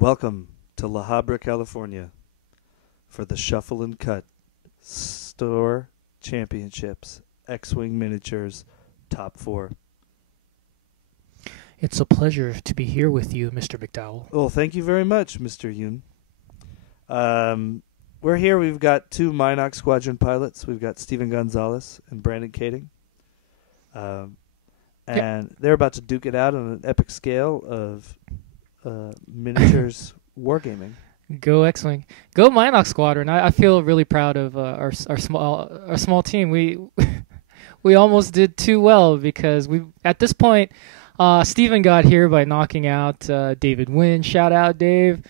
Welcome to La Habra, California for the Shuffle and Cut Store Championships X-Wing Miniatures Top 4. It's a pleasure to be here with you, Mr. McDowell. Well, thank you very much, Mr. Yoon. We're here. We've got two Minox Squadron pilots. We've got Stephen Gonzalez and Brandon Kading. And they're about to duke it out on an epic scale of miniatures wargaming. Go X-Wing. Go Minox Squadron. I feel really proud of our small team. We almost did too well because we at this point Steven got here by knocking out David Wynn. Shout out, Dave.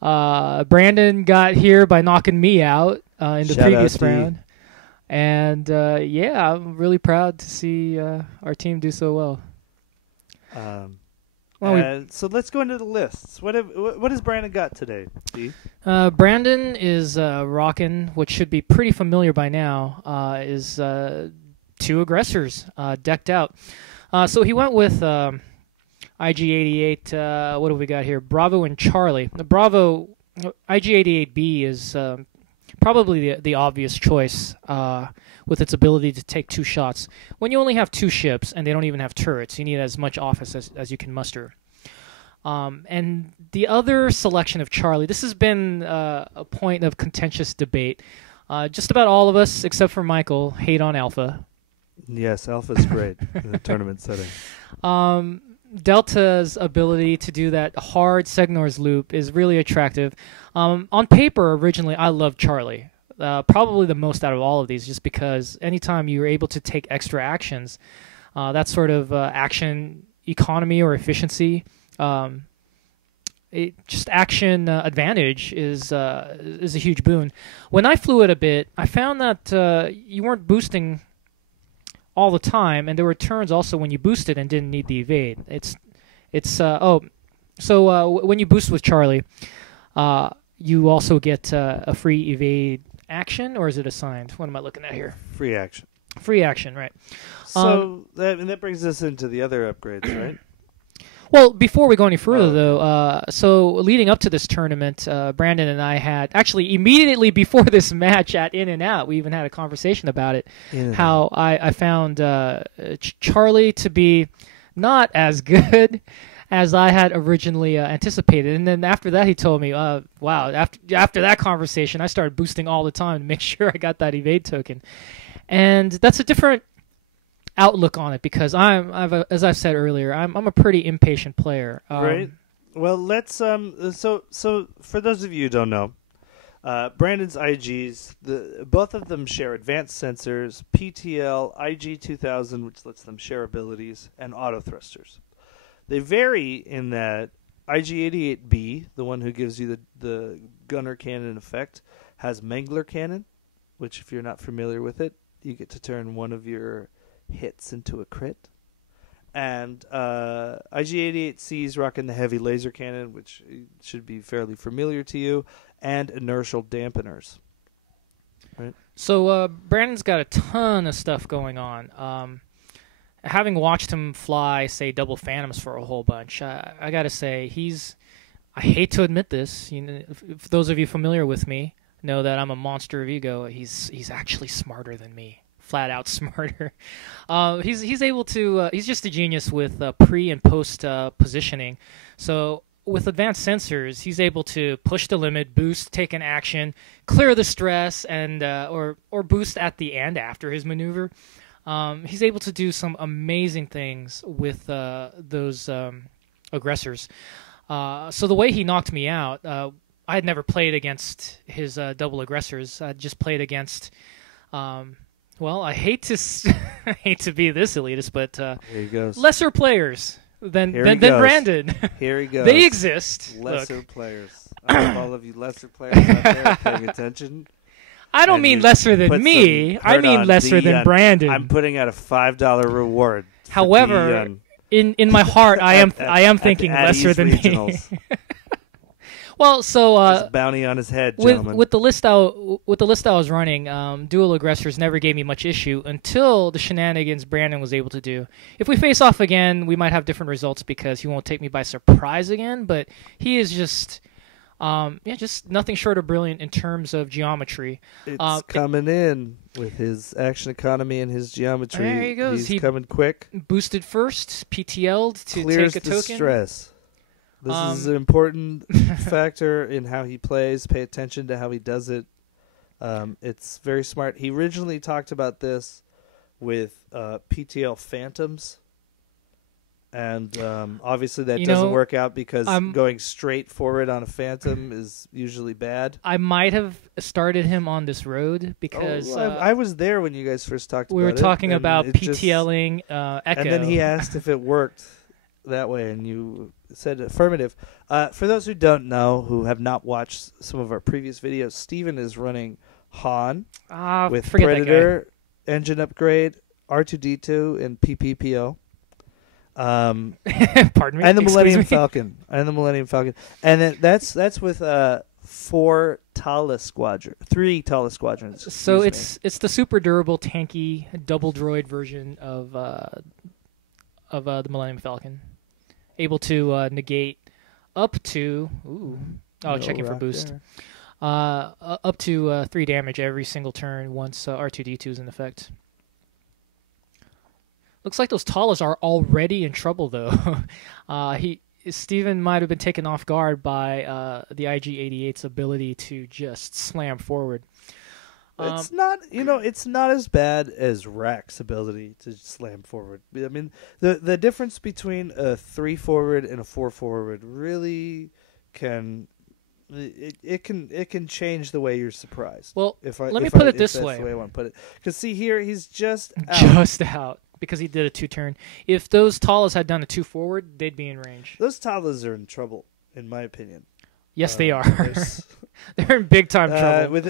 Brandon got here by knocking me out in the previous round. And yeah, I'm really proud to see our team do so well. So let's go into the lists. What has Brandon got today, Steve? Brandon is rocking what should be pretty familiar by now. Is two aggressors decked out. So he went with IG-88. What do we got here? Bravo and Charlie. The Bravo IG-88B is probably the obvious choice with its ability to take two shots. When you only have two ships and they don't even have turrets, you need as much offense as you can muster. And the other selection of Charlie, this has been a point of contentious debate. Just about all of us, except for Michael, hate on Alpha. Yes, Alpha's great in the tournament setting. Delta's ability to do that hard Segnor's loop is really attractive. On paper, originally, I loved Charlie. Probably the most out of all of these, just because anytime you're able to take extra actions, that sort of action economy or efficiency, just action advantage is a huge boon. When I flew it a bit, I found that you weren't boosting all the time, and there were turns also when you boosted and didn't need the evade. When you boost with Charlie, you also get a free evade action, or is it assigned? What am I looking at here? Free action. Free action, right. So that brings us into the other upgrades, right? Well, before we go any further, though, so leading up to this tournament, Brandon and I had, actually immediately before this match at In and Out, we even had a conversation about it, how I found Charlie to be not as good as I had originally anticipated. And then after that, he told me, wow, after that conversation, I started boosting all the time to make sure I got that evade token. And that's a different outlook on it because as I've said earlier, I'm a pretty impatient player. Right. Well, let's so for those of you who don't know, Brandon's IGs, both of them share advanced sensors, PTL, IG 2000, which lets them share abilities, and Autothrusters. They vary in that IG-88B, the one who gives you the gunner cannon effect, has Mangler cannon, which if you're not familiar with it, you get to turn one of your hits into a crit. And IG-88C is rocking the heavy laser cannon, which should be fairly familiar to you, and Inertial Dampeners. Right? So Brandon's got a ton of stuff going on. Having watched him fly, say, double Phantoms for a whole bunch, I got to say, I hate to admit this, if those of you familiar with me know that I'm a monster of ego, he's actually smarter than me. Flat out smarter. He's able to. He's just a genius with pre and post positioning. So with advanced sensors, he's able to push the limit, boost, take an action, clear the stress, and or boost at the end after his maneuver. He's able to do some amazing things with those aggressors. So the way he knocked me out, I had never played against his double aggressors. I just played against. Well, I hate to be this elitist, but here he goes. Lesser players than Brandon. Here he goes. They exist. Lesser players. All of you lesser players out there paying attention. I don't mean lesser than me. I mean lesser than Brandon. I'm putting out a $5 reward. However, in my heart, I am thinking lesser than me. Well, so bounty on his head, gentlemen. with the list I was running, dual aggressors never gave me much issue until the shenanigans Brandon was able to do. If we face off again, we might have different results because he won't take me by surprise again. But he is just Yeah, just nothing short of brilliant in terms of geometry. It's coming in with his action economy and his geometry. There he goes. He's coming quick. Boosted first, PTL'd to Clears take a the token. Stress. This is an important factor in how he plays. Pay attention to how he does it. It's very smart. He originally talked about this with PTL Phantoms. And obviously that doesn't work out because going straight forward on a Phantom is usually bad. I might have started him on this road because I was there when you guys first talked about it. We were talking about PTLing Echo. And then he asked if it worked that way, and you said affirmative. For those who don't know, who have not watched some of our previous videos, Steven is running Han with Predator, engine upgrade, R2-D2, and PPPO. Pardon me. And the Millennium Falcon. And then that's with 3 Tala squadrons. So it's the super durable, tanky, double droid version of the Millennium Falcon, able to negate up to checking for boost. Up to 3 damage every single turn once R2-D2 is in effect. Looks like those Talas are already in trouble, though. Steven might have been taken off guard by the IG-88's ability to just slam forward. It's not as bad as Rack's ability to slam forward. I mean, the difference between a 3 forward and a 4 forward really can change the way you're surprised. Well, let me put it this way. That's the way I want to put it. Because see here, he's just out. Because he did a 2-turn. If those Talas had done a 2 forward, they'd be in range. Those Talas are in trouble, in my opinion. Yes, they are. They're in big time trouble.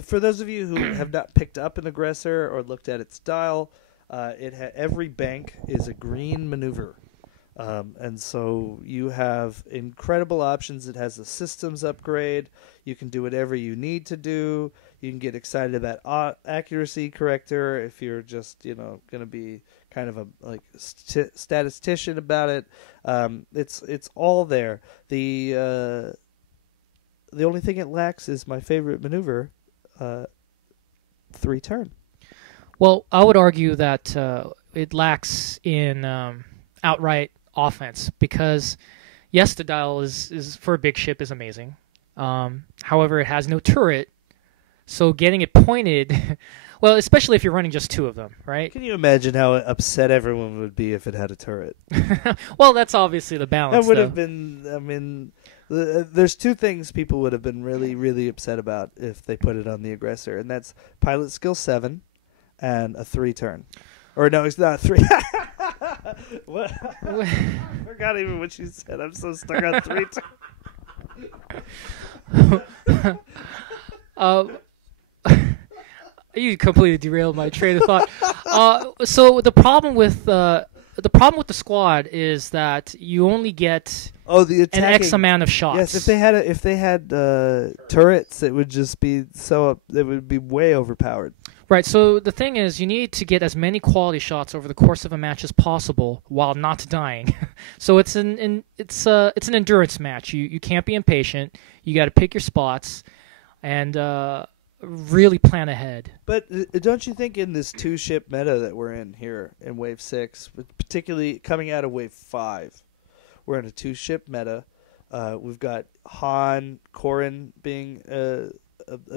For those of you who have not picked up an aggressor or looked at its dial, every bank is a green maneuver. And so you have incredible options. It has a systems upgrade. You can do whatever you need to do. You can get excited about accuracy corrector if you're just going to be kind of a statistician about it. It's all there. The only thing it lacks is my favorite maneuver, 3-turn. Well, I would argue that it lacks in outright offense because, yes, the dial is for a big ship is amazing. However, it has no turret, so getting it pointed, well, especially if you're running just 2 of them, right? Can you imagine how upset everyone would be if it had a turret? Well, that's obviously the balance. That would have been, I mean, there's 2 things people would have been really, really upset about if they put it on the aggressor, and that's pilot skill 7 and a 3-turn. Or no, it's not 3. What? I forgot even what you said. I'm so stuck on 3 turns. You completely derailed my train of thought. So the problem with the squad is that you only get an X amount of shots. Yes, if they had turrets, it would just be it would be way overpowered. Right. So the thing is, you need to get as many quality shots over the course of a match as possible while not dying. So it's an endurance match. You can't be impatient. You got to pick your spots and really plan ahead. But don't you think in this 2-ship meta that we're in here in Wave 6, particularly coming out of Wave 5, we're in a 2-ship meta. We've got Han, Corrin being a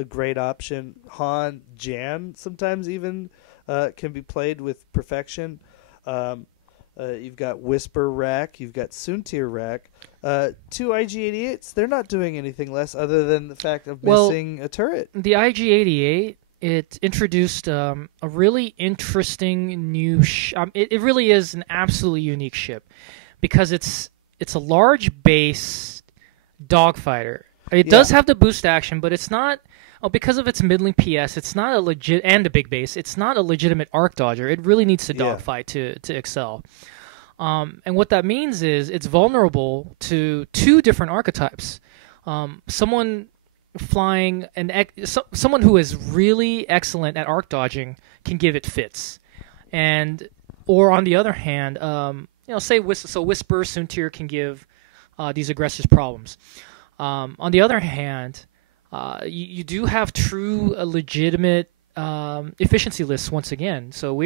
great option. Han, Jan sometimes even can be played with perfection. You've got Whisper Rack. You've got Soontir Rack. 2 IG-88s, they're not doing anything less other than the fact of missing a turret. The IG-88, it introduced a really interesting new... it really is an absolutely unique ship because it's a large base dogfighter. It does have the boost action, but it's not... because of its middling PS, it's not a legit... And the big base, it's not a legitimate arc dodger. It really needs to dogfight to excel. And what that means is it's vulnerable to 2 different archetypes. Someone flying... someone who is really excellent at arc dodging can give it fits. Or on the other hand, say Whisper Soontir can give these aggressors problems. On the other hand, you do have true, legitimate efficiency lists once again. So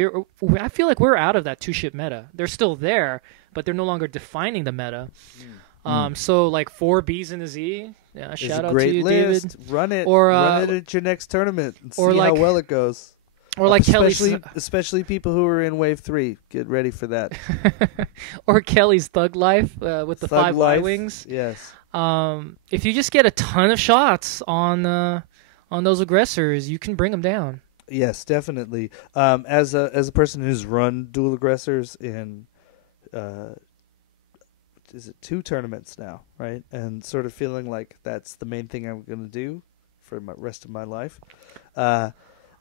I feel like we're out of that two-ship meta. They're still there, but they're no longer defining the meta. So like 4 Bs and a Z. Yeah, shout out to you, list. David. Run it. Or, run it at your next tournament and see or like, how well it goes. Or like especially people who are in Wave 3. Get ready for that. Or Kelly's Thug Life with the Thug 5 Y-Wings. Yes. If you just get a ton of shots on those aggressors, you can bring them down. Yes, definitely. As a person who's run dual aggressors in is it 2 tournaments now, right? And sort of feeling like that's the main thing I'm going to do for the rest of my life.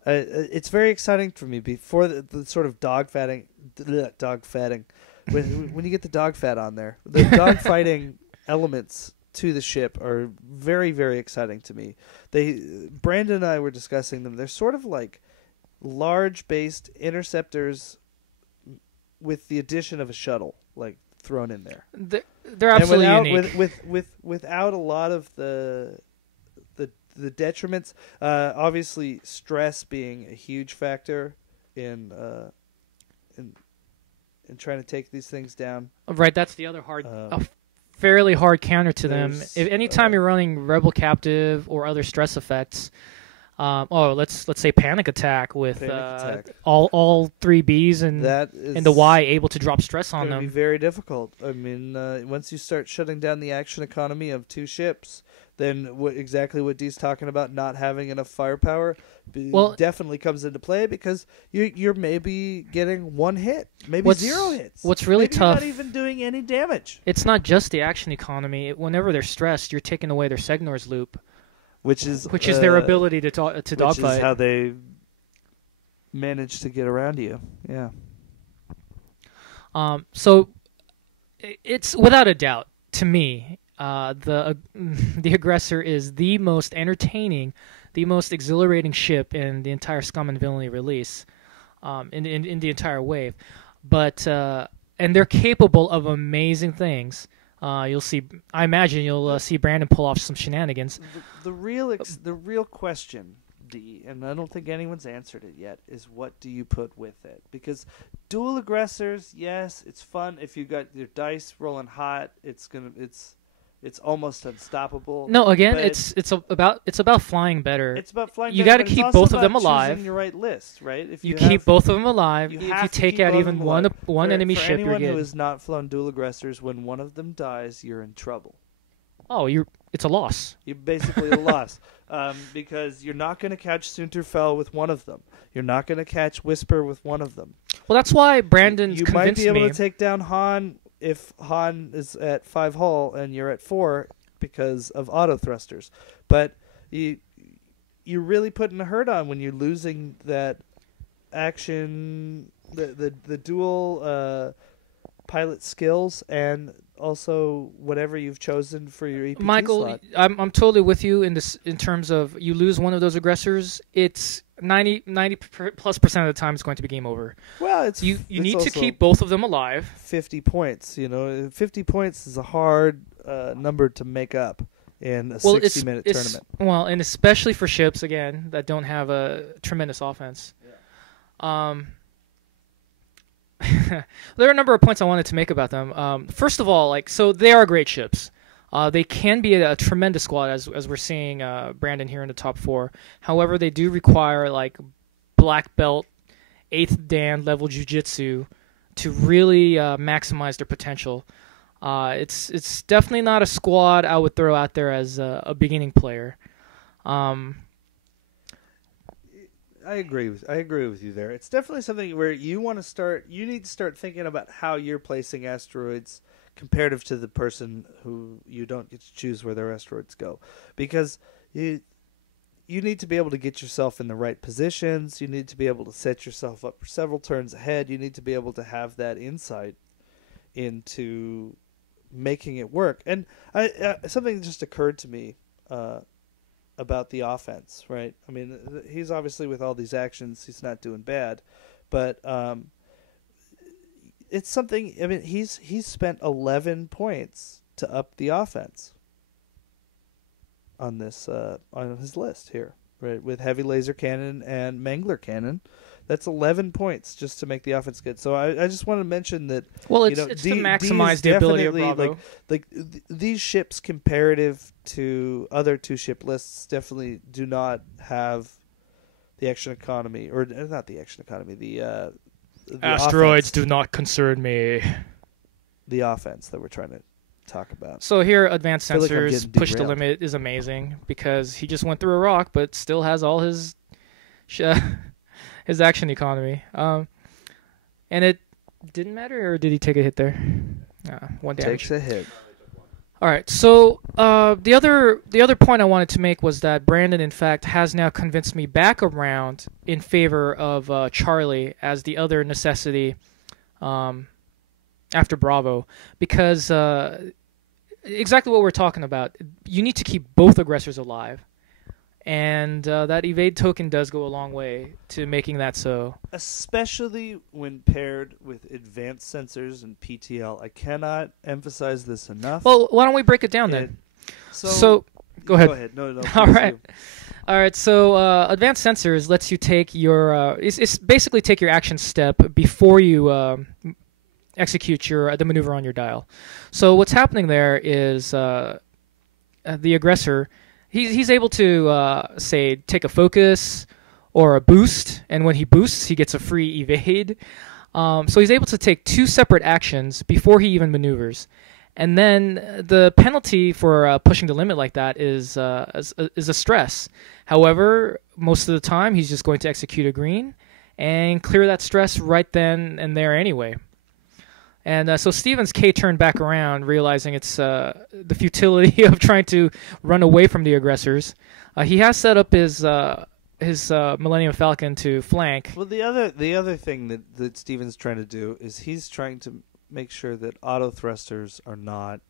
It's very exciting for me before the sort of dog fatting. When you get the dog fat on there, the dog fighting elements to the ship are very, very exciting to me. Brandon and I were discussing them. They're sort of like large-based interceptors with the addition of a shuttle, like thrown in there. They're absolutely unique. Without a lot of the detriments, obviously stress being a huge factor in trying to take these things down. Right, that's the other fairly hard counter to them. If anytime you're running Rebel Captive or other stress effects, let's say Panic Attack with all 3 Bs and the Y able to drop stress on them. It would be very difficult. I mean, once you start shutting down the action economy of 2 ships, then exactly what Dee's talking about, not having enough firepower, definitely comes into play, because you're maybe getting 1 hit, maybe 0 hits. What's really maybe tough, you're not even doing any damage. It's not just the action economy. Whenever they're stressed, you're taking away their Segnor's loop, which is their ability to dogfight. Which is how they manage to get around you. Yeah. So it's without a doubt, to me, the aggressor is the most entertaining, the most exhilarating ship in the entire Scum and Villainy release, in the entire wave. But and they're capable of amazing things. I imagine you'll see Brandon pull off some shenanigans. The real question, D, and I don't think anyone's answered it yet, is what do you put with it? Because dual aggressors, yes, it's fun if you got your dice rolling hot. It's almost unstoppable. No, again, it's about flying better. It's about flying. You got to keep both of them alive. Choosing your right list, right? If you keep both of them alive, if you take out even one enemy ship, you're good. For anyone who has not flown dual aggressors, when one of them dies, you're in trouble. Oh, it's a loss. You're basically a loss, because you're not going to catch Sunterfell with one of them. You're not going to catch Whisper with one of them. Well, that's why Brandon's you might be able to take down Han if Han is at 5 hull and you're at 4 because of Autothrusters. But you're really putting a hurt on when you're losing that action, the dual pilot skills, and also whatever you've chosen for your EPT Michael, slot. I'm totally with you in terms of you lose one of those aggressors, it's 90+% of the time it's going to be game over. Well, you need to keep both of them alive. 50 points, 50 points is a hard number to make up in a 60-minute tournament. Well, and especially for ships, again, that don't have a tremendous offense. Yeah. There are a number of points I wanted to make about them. First of all, so they are great ships. They can be a tremendous squad, as we're seeing Brandon here in the top 4. However, they do require black belt, 8th Dan level jiu-jitsu to really maximize their potential. It's definitely not a squad I would throw out there as a beginning player. I agree with you there. It's definitely something where you need to start thinking about how you're placing asteroids comparative to the person who you don't get to choose where their asteroids go, because you need to be able to get yourself in the right positions. You need to be able to set yourself up for several turns ahead. You need to be able to have that insight into making it work. And something just occurred to me about the offense, right? I mean, he's obviously, with all these actions, he's not doing bad, but it's something. I mean, he's spent 11 points to up the offense. on this on his list here, right? With heavy laser cannon and Mangler cannon, that's 11 points just to make the offense good. So I just want to mention that. Well, it's to maximize the ability of Bravo. These ships comparative to other 2-ship lists definitely do not have the action economy, or not the action economy. The Asteroids offense, do not concern me. the offense that we're trying to talk about. So here, Advanced I feel like I'm Sensors getting Push the derailed. Limit is amazing because he just went through a rock, but still has all his his action economy. And it didn't matter, or did he take a hit there? One damage. Takes a hit. All right. So the other point I wanted to make was that Brandon, in fact, has now convinced me back around in favor of Charlie as the other necessity after Bravo, because exactly what we're talking about. You need to keep both aggressors alive, and that evade token does go a long way to making that so. Especially when paired with advanced sensors and PTL. I cannot emphasize this enough. Well, why don't we break it down then? So go ahead. Go ahead. No, All please right. do. All right, so Advanced Sensors lets you take your it's basically take your action step before you execute the maneuver on your dial. So what's happening there is the aggressor, he's able to say take a focus or a boost, and when he boosts, he gets a free evade. So he's able to take 2 separate actions before he even maneuvers. And then the penalty for pushing the limit like that is a stress. However, most of the time he's just going to execute a green and clear that stress right then and there anyway. And so Stevens K turned back around, realizing it's the futility of trying to run away from the aggressors. He has set up his Millennium Falcon to flank. Well, the other thing that Steven's trying to do is he's trying to make sure that Autothrusters are not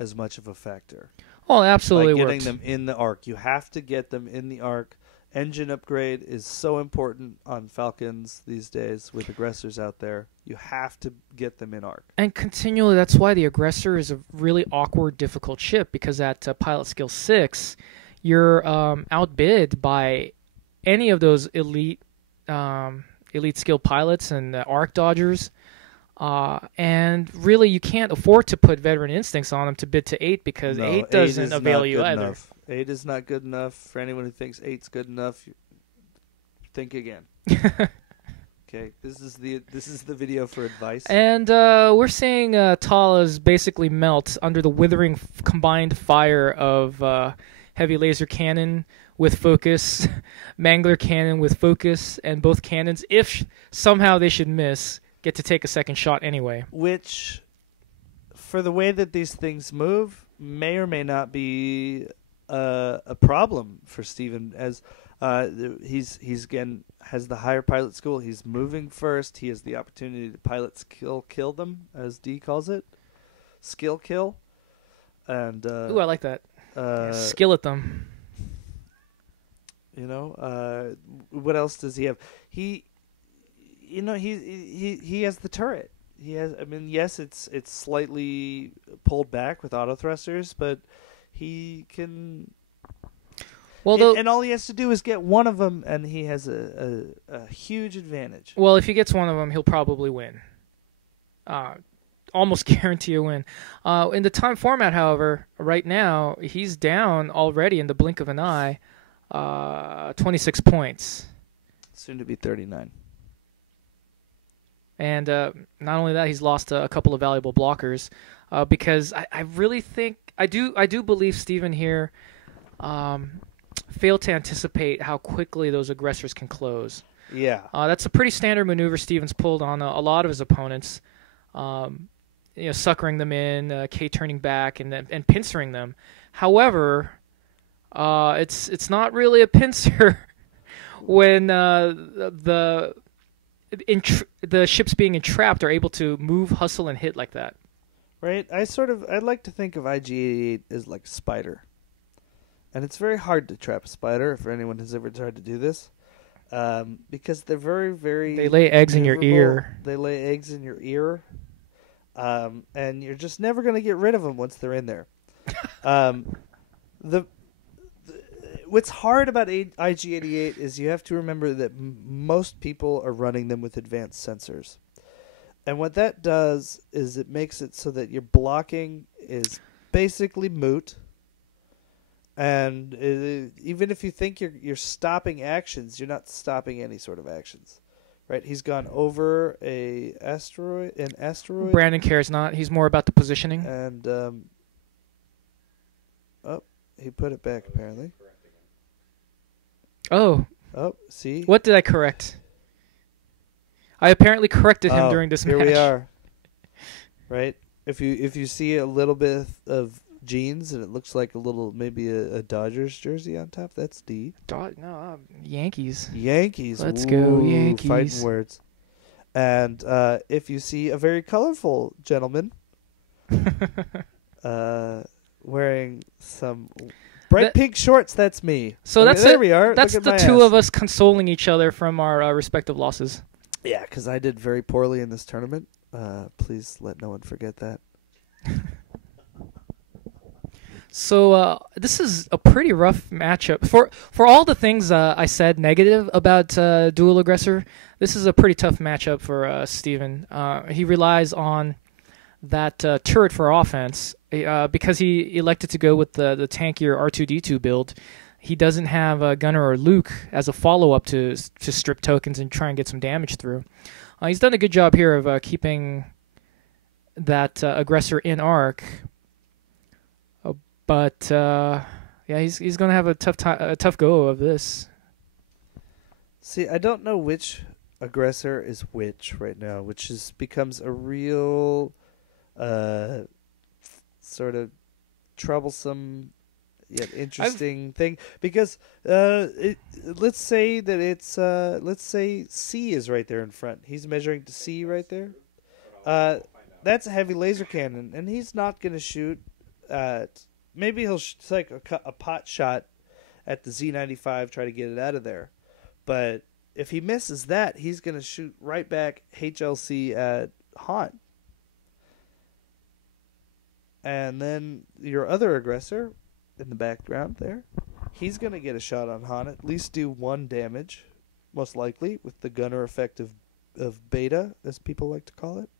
as much of a factor. Oh, absolutely. By getting worked. them in the arc. You have to get them in the arc. Engine upgrade is so important on Falcons these days with aggressors out there. You have to get them in arc. And continually, that's why the aggressor is a really awkward, difficult ship, because at pilot skill 6, you're outbid by any of those elite skill pilots and arc dodgers. And really, you can't afford to put veteran instincts on them to bid to 8 because 8 doesn't avail you either. Enough. 8 is not good enough. For anyone who thinks 8's good enough, think again. Okay, this is the video for advice. And we're seeing Tala's basically melt under the withering combined fire of heavy laser cannon with focus, Mangler cannon with focus, and both cannons, if somehow they should miss, get to take a second shot anyway. Which, for the way that these things move, may or may not be a problem for Steven, as he's again has the higher pilot school. He's moving first. He has the opportunity to pilot kill them, as D calls it, skill kill. And ooh, I like that. Skill at them. You know, what else does he have? He has the turret. He has. I mean, yes, it's slightly pulled back with Autothrusters, but he can. Well, and all he has to do is get one of them, and he has a huge advantage. Well, if he gets one of them, he'll probably win. Almost guarantee a win. In the time format, however, right now he's down already in the blink of an eye. 26 points. Soon to be 39. And not only that, he's lost a couple of valuable blockers because I really think I do believe Steven here failed to anticipate how quickly those aggressors can close. Yeah, that's a pretty standard maneuver Steven's pulled on a lot of his opponents. Suckering them in, K turning back, and pincering them. However, it's not really a pincer when the ships being entrapped are able to move, hustle, and hit like that. Right. I'd like to think of IG-88 as like a spider, and it's very hard to trap a spider for anyone who's ever tried to do this, because they're very, very. They lay eggs in your ear. They lay eggs in your ear, and you're just never going to get rid of them once they're in there. what's hard about IG-88 is you have to remember that most people are running them with advanced sensors. And what that does is it makes it so that your blocking is basically moot. And even if you think you're stopping actions, you're not stopping any sort of actions. Right? He's gone over an asteroid. Brandon cares not. He's more about the positioning. And he put it back apparently. Oh, see? What did I correct? I apparently corrected him during this here match. Here we are. Right? If you see a little bit of jeans and it looks like maybe a Dodgers jersey on top, that's D. Yankees. Yankees. Let's Ooh, go Yankees. Fighting words. And if you see a very colorful gentleman wearing some bright pink shorts, that's me. So there we are. That's the two of us consoling each other from our respective losses. Yeah, because I did very poorly in this tournament. Please let no one forget that. So this is a pretty rough matchup. For all the things I said negative about Dual Aggressor, this is a pretty tough matchup for Steven. He relies on that turret for offense because he elected to go with the tankier R2-D2 build. He doesn't have Gunner or Luke as a follow-up to strip tokens and try and get some damage through. He's done a good job here of keeping that aggressor in arc. But he's going to have a tough go of this. See, I don't know which aggressor is which right now, which becomes a real sort of troublesome yet interesting thing, because let's say that it's let's say C is right there in front. He's measuring to C right there. That's a heavy laser cannon, and he's not going to shoot at. Maybe he'll take a pot shot at the Z95, try to get it out of there. But if he misses that, he's going to shoot right back HLC at Haunt. And then your other aggressor in the background there, he's going to get a shot on Haunt, at least do 1 damage, most likely, with the gunner effect of beta, as people like to call it.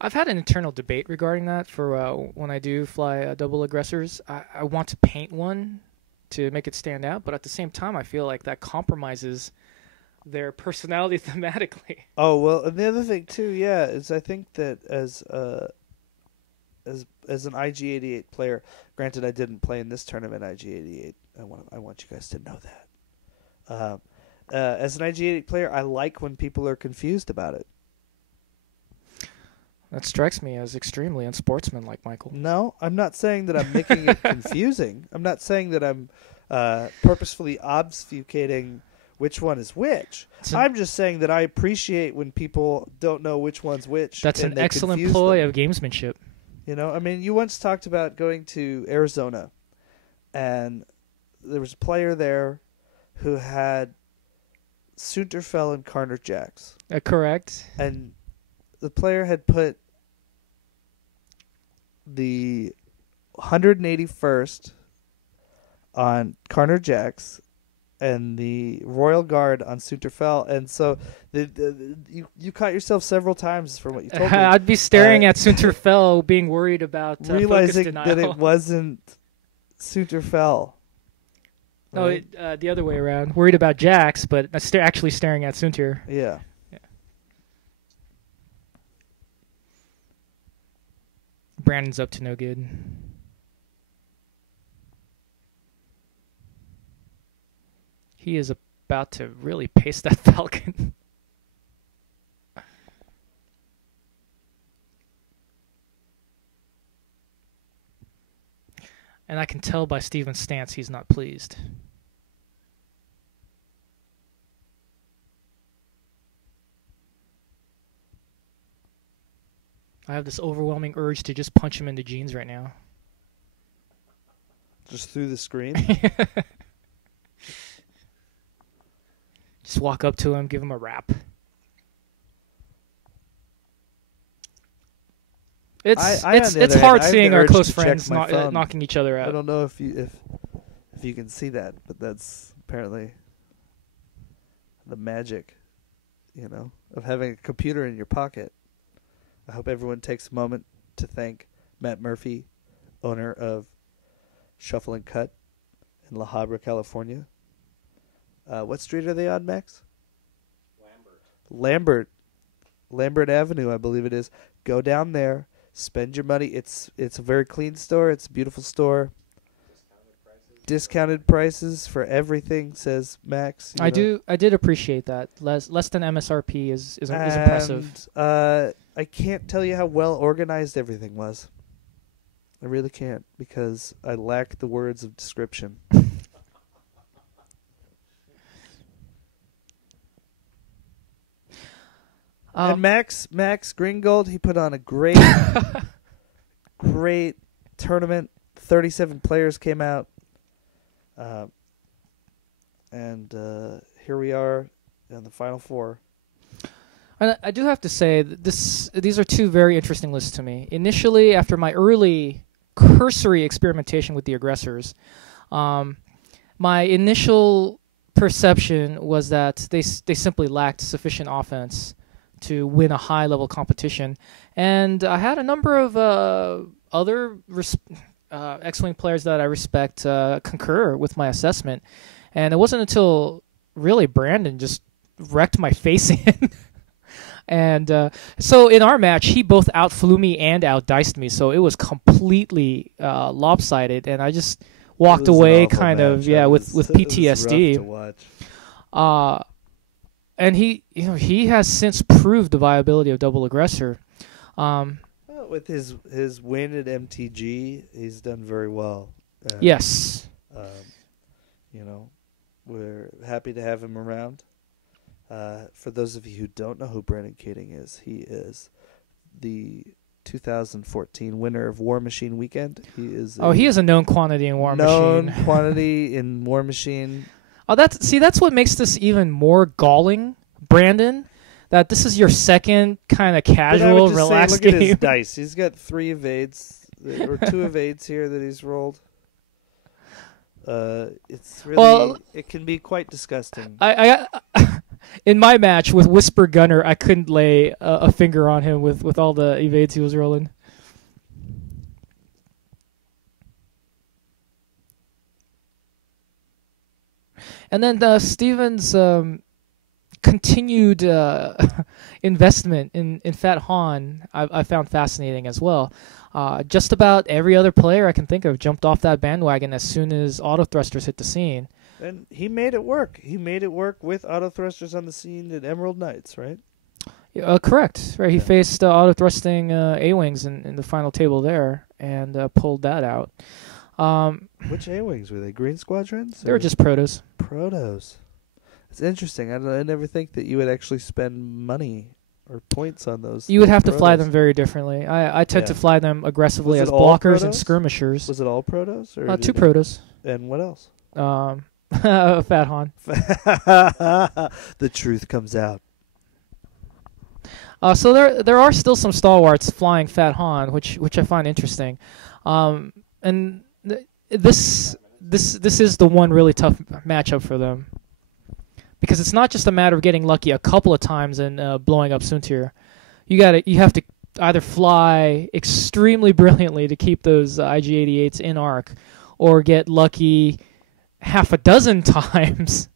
I've had an internal debate regarding that for when I do fly double aggressors. I want to paint one to make it stand out, but at the same time, I feel like that compromises their personality thematically. Oh, well, and the other thing, too, is I think that as an IG-88 player, granted I didn't play in this tournament IG-88, I want you guys to know that. As an IG-88 player, I like when people are confused about it. That strikes me as extremely unsportsmanlike, Michael. No, I'm not saying that I'm making it confusing. I'm not saying that I'm purposefully obfuscating which one is which. I'm just saying that I appreciate when people don't know which one's which. That's an excellent ploy of gamesmanship. You know, I mean, you once talked about going to Arizona, and there was a player there who had Sunterfell and Carter Jacks. Correct. And the player had put the 181st on Carter Jacks and the Royal Guard on Sunterfell, and so you caught yourself several times from what you told me. I'd be staring at Sunterfell, being worried about realizing that it wasn't Sunterfell. Right? No, the other way around. Worried about Jacks, but actually staring at Sunter. Yeah. Brandon's up to no good. He is about to really pace that Falcon. And I can tell by Steven's stance he's not pleased. I have this overwhelming urge to just punch him in the jeans right now. Just through the screen? Just walk up to him, give him a rap. It's hard seeing our close friends knocking each other out. I don't know if if you can see that, but that's apparently the magic, of having a computer in your pocket. I hope everyone takes a moment to thank Matt Murphy, owner of Shuffle and Cut in La Habra, California. What street are they on, Max? Lambert Avenue, I believe it is. Go down there, spend your money. It's a very clean store. It's a beautiful store. Discounted prices for everything, says Max. I did appreciate that. Less than MSRP is impressive. I can't tell you how well organized everything was. I really can't, because I lack the words of description. And Max Gringold, he put on a great tournament. 37 players came out. And here we are in the Final Four. And I do have to say that these are two very interesting lists to me. Initially, after my early cursory experimentation with the aggressors, my initial perception was that they simply lacked sufficient offense to win a high-level competition. And I had a number of other X-Wing players that I respect concur with my assessment. And it wasn't until really Brandon just wrecked my face in. And so in our match, he both outflew me and outdiced me. So it was completely lopsided. And I just walked away kind of, with PTSD. It was rough to watch. And he has since proved the viability of double aggressor. With his win at MTG, he's done very well. Yes. We're happy to have him around. For those of you who don't know who Brandon Kading is, he is the 2014 winner of War Machine Weekend. He is a known quantity in War Machine. Known quantity in War Machine. Oh, that's what makes this even more galling, Brandon. That this is your second kind of casual, relaxed game. Look at his dice. He's got 3 evades, or 2 evades here that he's rolled. It's really, it can be quite disgusting. I in my match with Whisper Gunner, I couldn't lay a finger on him with all the evades he was rolling. And then Steven's continued investment in Fat Han, I found fascinating as well. Just about every other player I can think of jumped off that bandwagon as soon as Autothrusters hit the scene. And he made it work. He made it work with Autothrusters on the scene at Emerald Knights, right? Correct. Right. He faced Autothrusting A-Wings in the final table there and pulled that out. Which A-Wings were they? Green Squadrons? They were just Protos. Protos. It's interesting. I never think that you would actually spend money or points on those. You would have to fly them very differently. I tend to fly them aggressively as blockers and skirmishers. Was it all Protos? Or 2 Protos. And what else? Fat Han. The truth comes out. So there are still some stalwarts flying Fat Han, which I find interesting. And this is the one really tough matchup for them. Because it's not just a matter of getting lucky a couple of times and blowing up Suntir. You have to either fly extremely brilliantly to keep those IG-88s in arc, or get lucky half a dozen times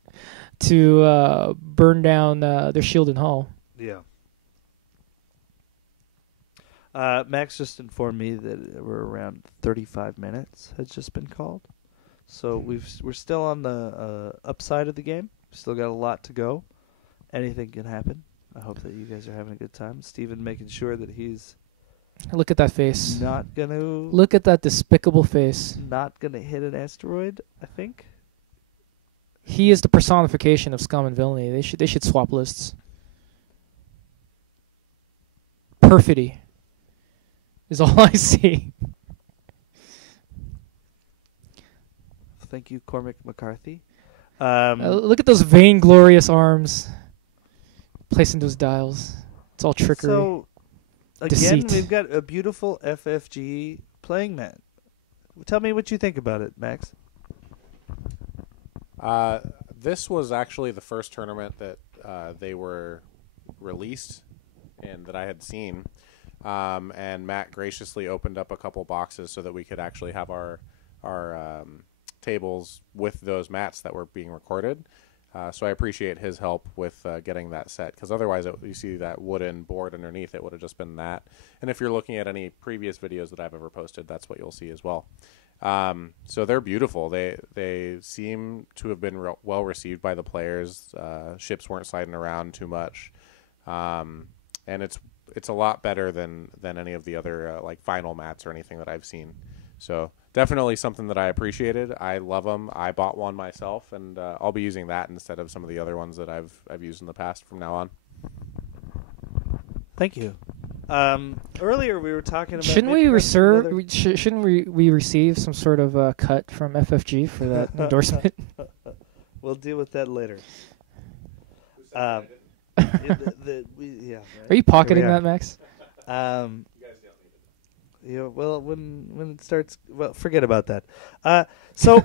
to burn down their shield and hull. Yeah. Max just informed me that we're around 35 minutes has just been called. So we're still on the upside of the game. Still got a lot to go. Anything can happen. I hope that you guys are having a good time. Steven making sure that he's... Look at that face. Not going to... Look at that despicable face. Not going to hit an asteroid, I think. He is the personification of scum and villainy. They should swap lists. Perfidy is all I see. Thank you, Cormac McCarthy. Look at those vainglorious arms placing those dials. It's all trickery. So, again, deceit. We've got a beautiful FFG playing mat. Tell me what you think about it, Max. This was actually the first tournament that they were released and that I had seen. And Matt graciously opened up a couple boxes so that we could actually have our tables with those mats that were being recorded. So I appreciate his help with getting that set, because otherwise you see that wooden board underneath, it would have just been that. And if you're looking at any previous videos that I've ever posted, that's what you'll see as well. So they're beautiful. They seem to have been well received by the players. Ships weren't sliding around too much. And it's a lot better than any of the other like final mats or anything that I've seen. So definitely something that I appreciated. I love them. I bought one myself, and I'll be using that instead of some of the other ones that I've used in the past from now on. Thank you. Earlier we were talking about. Shouldn't we receive some sort of cut from FFG for that endorsement? We'll deal with that later. Are you pocketing that, Max? Yeah, well, when it starts, well, forget about that. So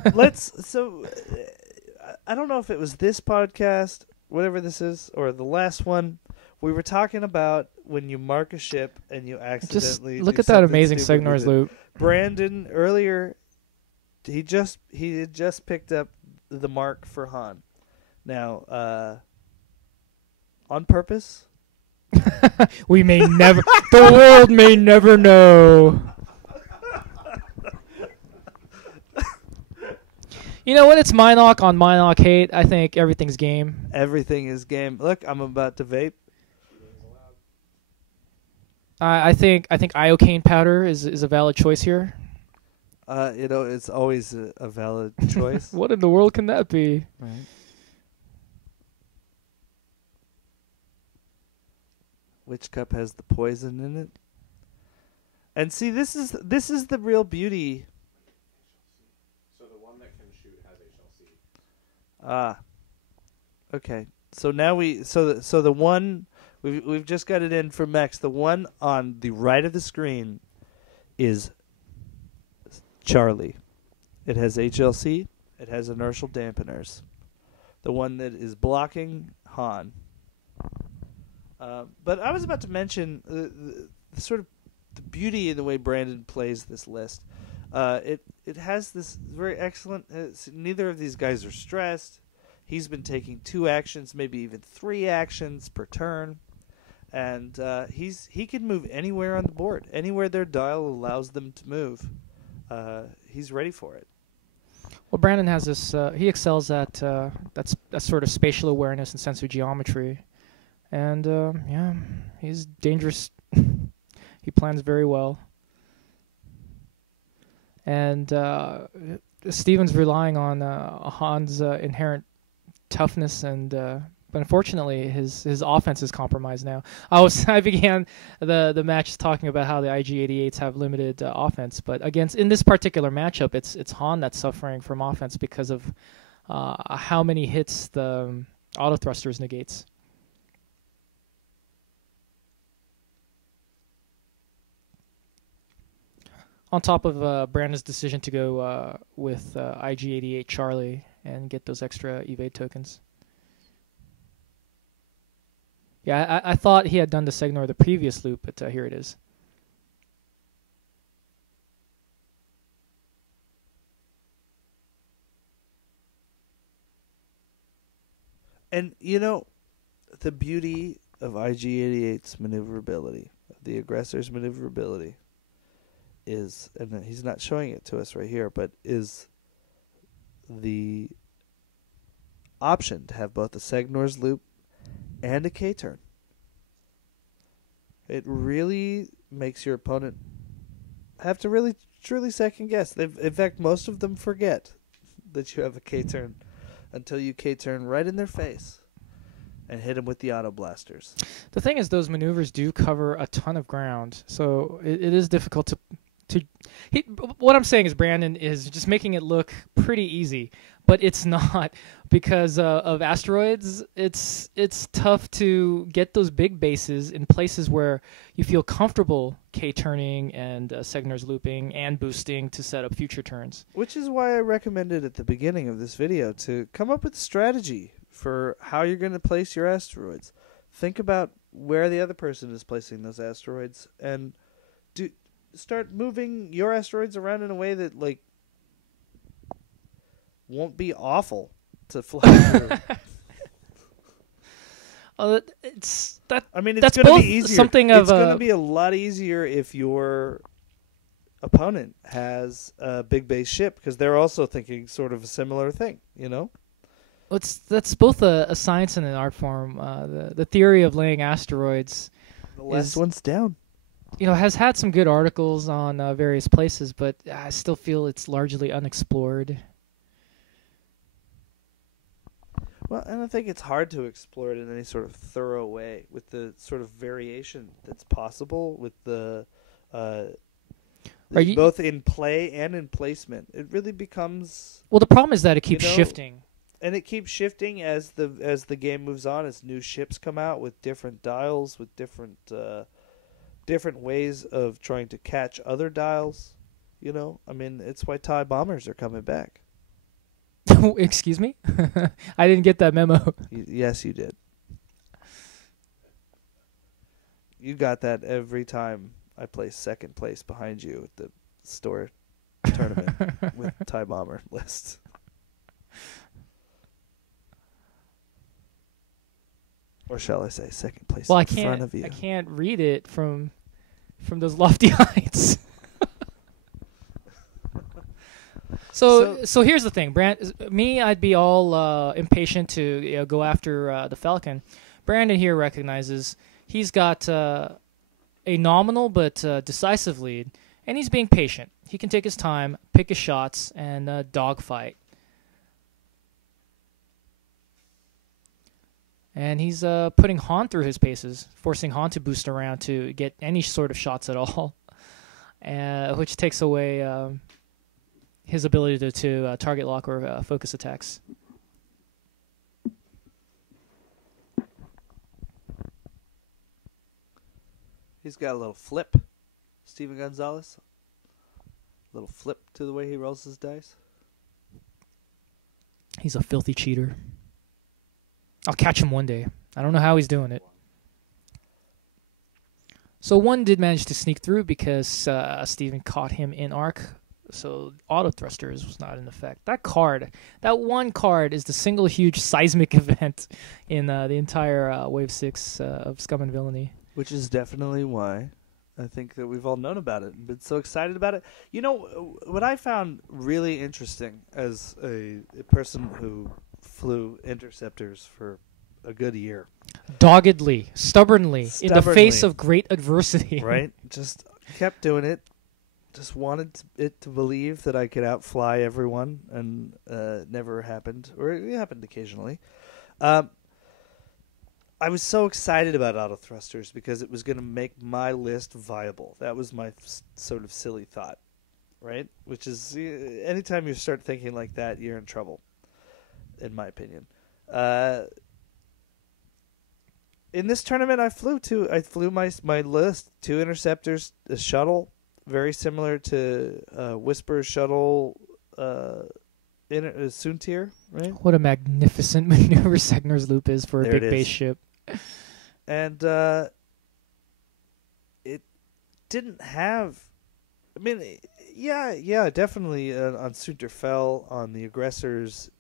I don't know if it was this podcast, whatever this is, or the last one. We were talking about when you mark a ship and you accidentally just look at that amazing Signor's loop. Brandon earlier, he had just picked up the mark for Han. Now, on purpose. We may never. The world may never know. You know, when it's Minoc on Minoc hate, I think everything's game. Everything is game. Look, I'm about to vape. I think iocane powder is a valid choice here. It's always a valid choice. What in the world can that be? Right. Which cup has the poison in it? And see, this is the real beauty. So the one that can shoot has HLC. Ah. Okay. So now the one we've just got it in for Max. The one on the right of the screen is Charlie. It has HLC. It has inertial dampeners. The one that is blocking Han. But I was about to mention the sort of the beauty in the way Brandon plays this list. It has this very excellent. Neither of these guys are stressed. He's been taking 2 actions, maybe even 3 actions per turn, and he can move anywhere on the board, anywhere their dial allows them to move. He's ready for it. Well, Brandon has this. He excels at that sort of spatial awareness and sensory geometry. And, yeah, he's dangerous. He plans very well. And Steven's relying on Han's inherent toughness, and but unfortunately his offense is compromised now. I began the match talking about how the IG-88s have limited offense, but in this particular matchup, it's Han that's suffering from offense because of how many hits the Autothrusters negates. On top of Brandon's decision to go with IG-88 Charlie and get those extra evade tokens. Yeah, I thought he had done the Signor the previous loop, but here it is. And, the beauty of IG-88's maneuverability, of the aggressor's maneuverability, is, and he's not showing it to us right here, but is the option to have both a Signor's loop and a K-turn. It really makes your opponent have to really, truly second guess. In fact, most of them forget that you have a K-turn until you K-turn right in their face and hit them with the auto blasters. The thing is, those maneuvers do cover a ton of ground, so it is difficult What I'm saying is Brandon is just making it look pretty easy, but it's not because of asteroids. It's tough to get those big bases in places where you feel comfortable K-turning and Segner's looping and boosting to set up future turns. Which is why I recommended at the beginning of this video to come up with a strategy for how you're going to place your asteroids. Think about where the other person is placing those asteroids and start moving your asteroids around in a way that like won't be awful to fly through. It's that. I mean, it's that's going to both be easier. Something it's of going to be a lot easier if your opponent has a big base ship because they're also thinking sort of a similar thing. You know, that's both a science and an art form. The theory of laying asteroids. The last one's down. Has had some good articles on various places, but I still feel it's largely unexplored. Well, and I think it's hard to explore it in any sort of thorough way with the sort of variation that's possible with the both in play and in placement. It really becomes... Well, the problem is that it keeps shifting. And it keeps shifting as the game moves on, as new ships come out with different dials, with different ways of trying to catch other dials. I mean, it's why TIE bombers are coming back. Excuse me? I didn't get that memo. Yes, you did. You got that every time I place second place behind you at the store tournament with TIE bomber lists. Or shall I say second place in front of you? I can't read it from those lofty heights. So here's the thing, I'd be all impatient to go after the Falcon. Brandon here recognizes he's got a nominal but decisive lead, and he's being patient. He can take his time, pick his shots, and dogfight. And he's putting Han through his paces, forcing Han to boost around to get any sort of shots at all, which takes away his ability to target lock or focus attacks. He's got a little flip, Steven Gonzalez. A little flip to the way he rolls his dice. He's a filthy cheater. I'll catch him one day. I don't know how he's doing it. So one did manage to sneak through because Steven caught him in arc. So Autothrusters was not in effect. That one card is the single huge seismic event in the entire Wave 6 of Scum and Villainy. Which is definitely why I think that we've all known about it and been so excited about it. What I found really interesting as a person who flew interceptors for a good year. Doggedly, stubbornly, in the face of great adversity. Right? Just kept doing it. Just wanted it to believe that I could outfly everyone, and never happened. Or it happened occasionally. I was so excited about Autothrusters because it was going to make my list viable. That was my sort of silly thought, right? Which is, anytime you start thinking like that, you're in trouble, in my opinion. In this tournament, I flew my list, 2 interceptors, a shuttle, very similar to Whisper's shuttle, Soontir, right? What a magnificent maneuver Segner's loop is for a big base ship. And it didn't have... I mean, yeah, definitely on Soontir Fell, on the aggressors,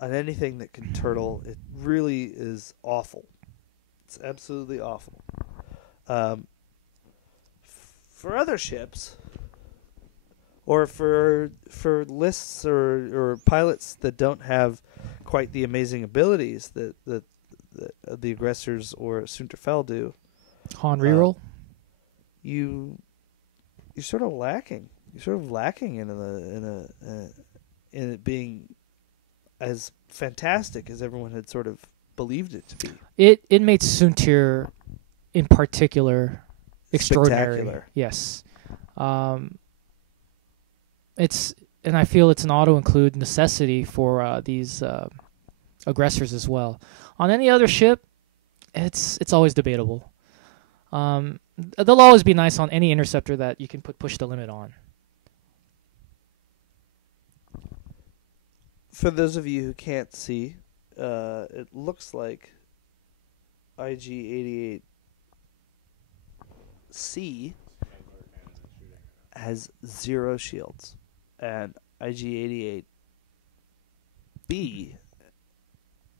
on anything that can turtle, it really is awful. It's absolutely awful. For other ships, or for lists or pilots that don't have quite the amazing abilities that the aggressors or Soontir Fell do, Han reroll, you're sort of lacking. You're sort of lacking in it being as fantastic as everyone had sort of believed it to be. It made Soontir in particular extraordinary. Spectacular. Yes. And I feel it's an auto-include necessity for these aggressors as well. On any other ship, it's always debatable. They'll always be nice on any interceptor that you can push the limit on. For those of you who can't see, it looks like IG-88C has 0 shields, and IG-88B...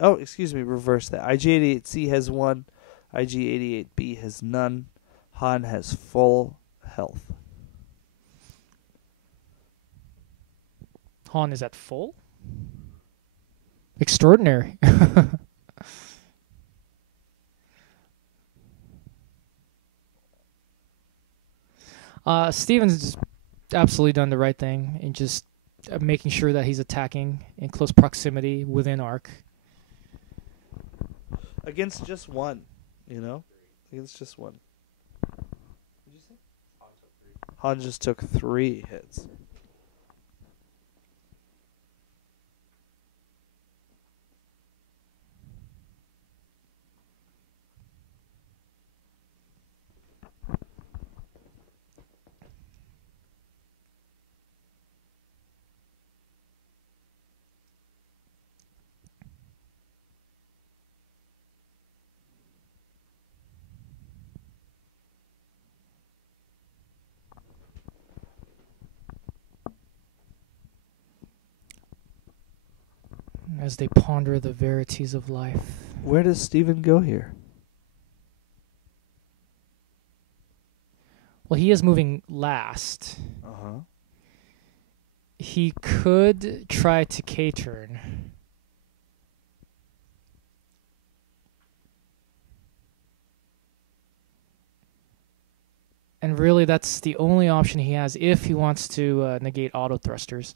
Oh, excuse me, reverse that. IG-88C has 1, IG-88B has none. Han has full health. Han is at full? Extraordinary. Steven's absolutely done the right thing in just making sure that he's attacking in close proximity within arc. Against just one, you know? Against just one. What did you say? Han just took 3 hits. As they ponder the verities of life. Where does Steven go here? Well, he is moving last. Uh-huh. He could try to K-turn. And really, that's the only option he has if he wants to negate Autothrusters.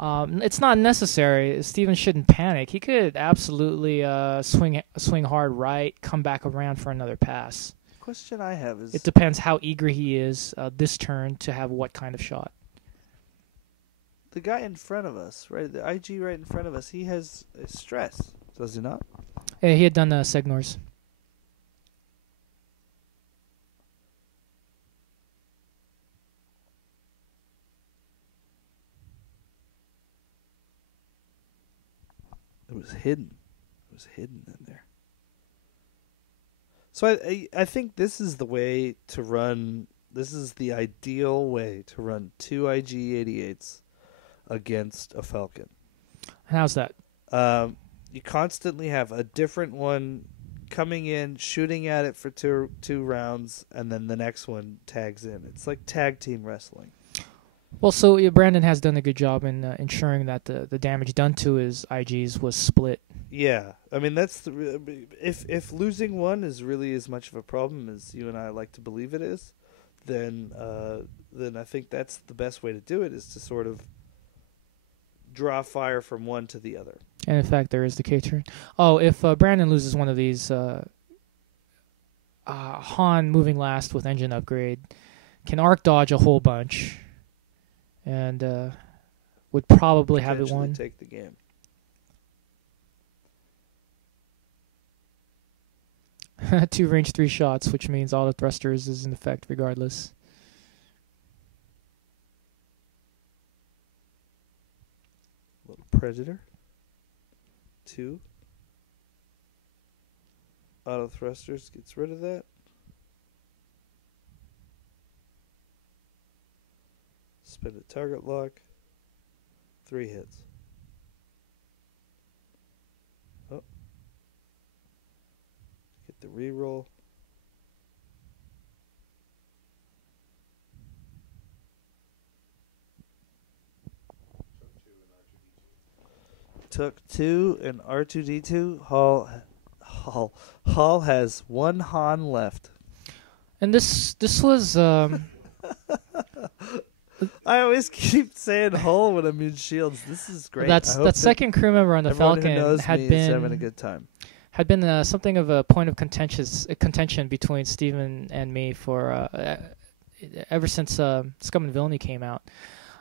It's not necessary. Steven shouldn't panic. He could absolutely swing hard right, come back around for another pass. The question I have is... It depends how eager he is this turn to have what kind of shot. The guy in front of us, right? The IG right in front of us, he has stress, does he not? Yeah, he had done Segnors. It was hidden. It was hidden in there. So I think this is the way to run. This is the ideal way to run 2 IG-88s against a Falcon. How's that? You constantly have a different one coming in, shooting at it for two rounds, and then the next one tags in. It's like tag team wrestling. Well, so Brandon has done a good job in ensuring that the damage done to his IGs was split. Yeah, I mean that's if losing one is really as much of a problem as you and I like to believe it is, then I think that's the best way to do it, is to sort of draw fire from one to the other. And in fact, there is the K-turn. Oh, if Brandon loses one of these, Han moving last with engine upgrade can arc dodge a whole bunch. And would probably have it won. Take the game. Two range 3 shots, which means Autothrusters is in effect regardless. Little Predator. 2. Autothrusters gets rid of that. Spin a target lock. 3 hits. Oh. Get the reroll. Took 2 and R2D2. Hall has 1 Han left. And this was I always keep saying Hull when I'm in Shields. This is great. That second crew member on the Falcon had been having a good time. Had been something of a point of contention between Steven and me for ever since Scum and Villainy came out.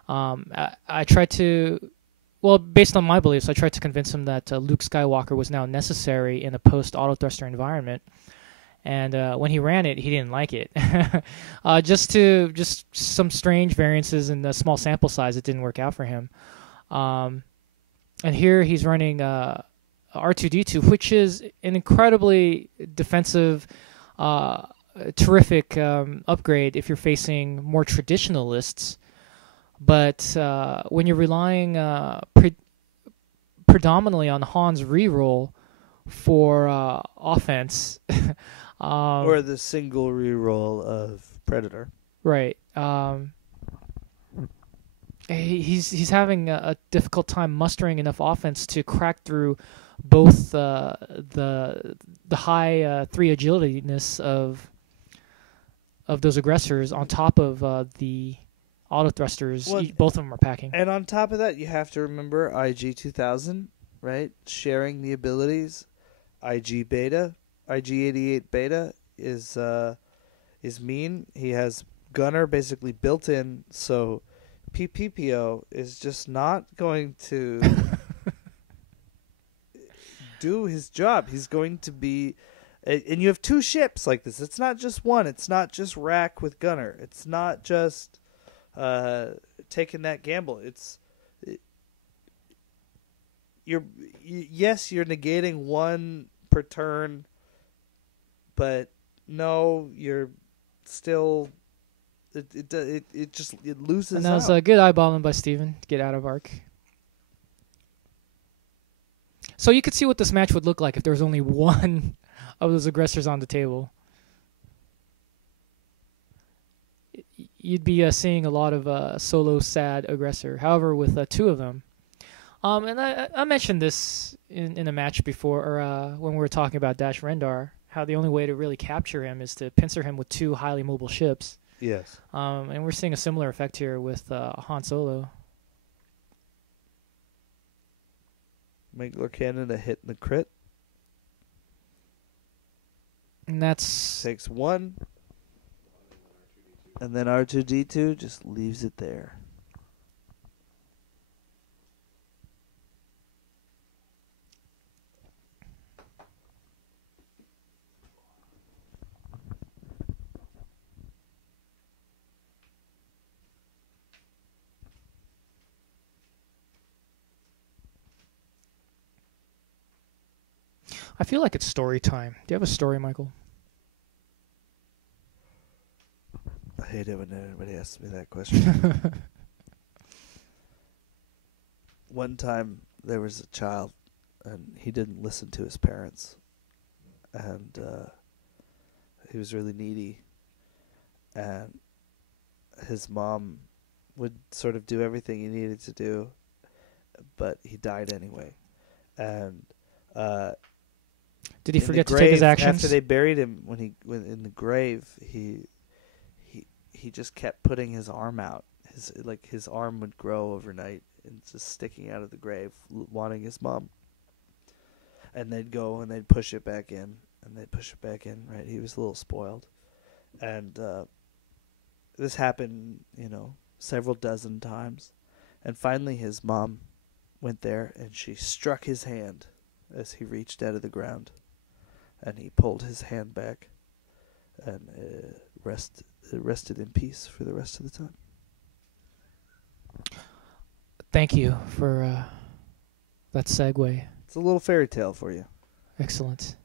I tried to, well, based on my beliefs, I tried to convince him that Luke Skywalker was now necessary in a post-Autothruster environment. And when he ran it, he didn't like it. Just some strange variances in the small sample size, it didn't work out for him. And here he's running R2-D2, which is an incredibly defensive, terrific upgrade if you're facing more traditional lists. But when you're relying predominantly on Han's reroll for offense, or the single reroll of Predator, right? He's having a difficult time mustering enough offense to crack through both the high 3 agilityness of those aggressors on top of the Autothrusters. Well, both of them are packing. And on top of that, you have to remember IG 2000, right? Sharing the abilities. IG Beta, IG 88 Beta is mean. He has Gunner basically built in, so PPPO is just not going to do his job. He's going to be, and you have 2 ships like this. It's not just one. It's not just Rack with Gunner. It's not just taking that gamble. You're negating 1 per turn, but no, you're still. It loses. And that was a good eyeballing by Steven to get out of arc. So you could see what this match would look like if there was only one of those aggressors on the table. You'd be seeing a lot of solo sad aggressor. However, with 2 of them, and I mentioned this in a match before, or when we were talking about Dash Rendar, how the only way to really capture him is to pincer him with 2 highly mobile ships. Yes. And we're seeing a similar effect here with Han Solo. Mangler cannon, a hit and a crit. And that's Takes 1. And then R2-D2 just leaves it there. I feel like it's story time. Do you have a story, Michael? I hate it when anybody asks me that question. One time there was a child, and he didn't listen to his parents, and he was really needy, and his mom would sort of do everything he needed to do, but he died anyway. And did he forget to take his actions? After they buried him, when in the grave, he just kept putting his arm out. His arm would grow overnight and just sticking out of the grave, wanting his mom. And they'd go and they'd push it back in, and they'd push it back in. Right, he was a little spoiled, and this happened, several dozen times, and finally his mom went there and she struck his hand as he reached out of the ground, and he pulled his hand back, and rested in peace for the rest of the time. Thank you for that segue. It's a little fairy tale for you. Excellent.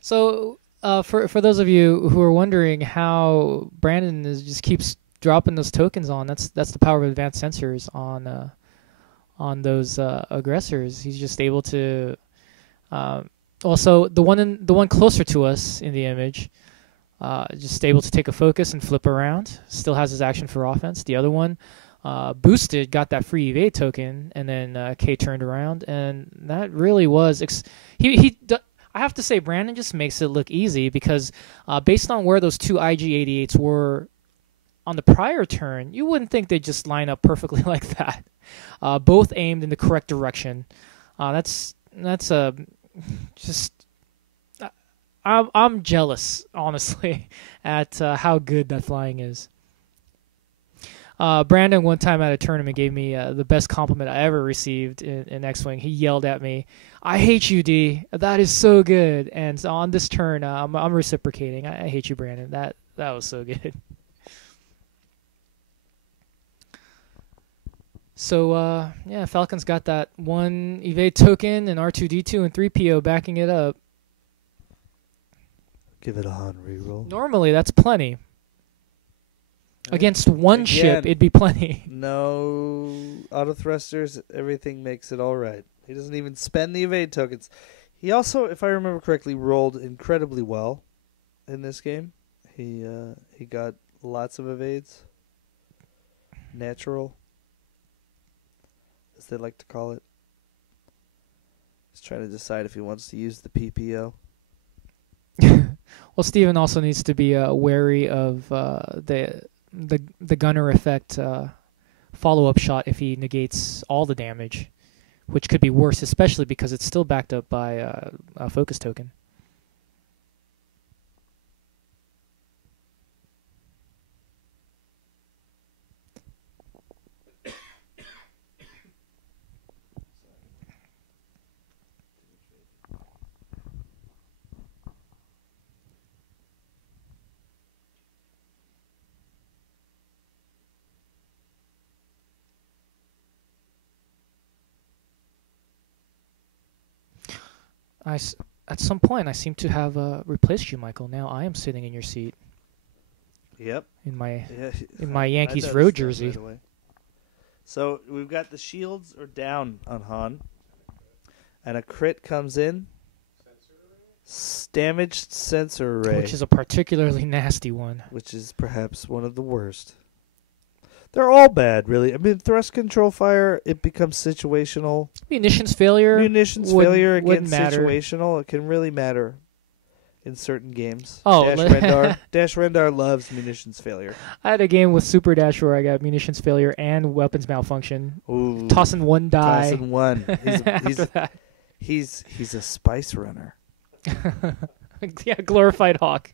So for those of you who are wondering how Brandon just keeps dropping those tokens on, that's the power of advanced sensors on those aggressors. He's just able to. Also, the one closer to us in the image, just able to take a focus and flip around. Still has his action for offense. The other one, boosted, got that free evade token, and then K turned around, and that really was. I have to say, Brandon just makes it look easy because based on where those 2 IG-88s were on the prior turn, you wouldn't think they'd just line up perfectly like that. Both aimed in the correct direction. That's just. I'm jealous, honestly, at how good that flying is. Brandon one time at a tournament gave me the best compliment I ever received in X-Wing. He yelled at me, "I hate you, D. That is so good." And so on this turn, I'm reciprocating. I hate you, Brandon. That was so good. So yeah, Falcon's got that one evade token and R2D2 and 3PO backing it up. Give it a Han reroll. Normally, that's plenty. Against one ship, it'd be plenty. No Autothrusters, everything makes it all right. He doesn't even spend the evade tokens. He also, if I remember correctly, rolled incredibly well in this game. He got lots of evades. Natural, as they like to call it. He's trying to decide if he wants to use the PPO. Well, Steven also needs to be wary of the gunner effect follow-up shot if he negates all the damage, which could be worse, especially because it's still backed up by a focus token. At some point, I seem to have replaced you, Michael. Now I am sitting in your seat. Yep. In my I Yankees noticed road that jersey. right away. So we've got the shields are down on Han, and a crit comes in. Damaged sensor array, Which is a particularly nasty one. which is perhaps one of the worst. They're all bad, really. I mean, thrust control fire, it becomes situational. Munitions failure. Munitions wouldn't- failure wouldn't against matter. situational. It can really matter in certain games. Oh, Dash Rendar loves munitions failure. I had a game with Super Dash where I got munitions failure and weapons malfunction. Ooh, Tossing one die. tossing one. After that. He's a spice runner. Yeah, glorified hawk.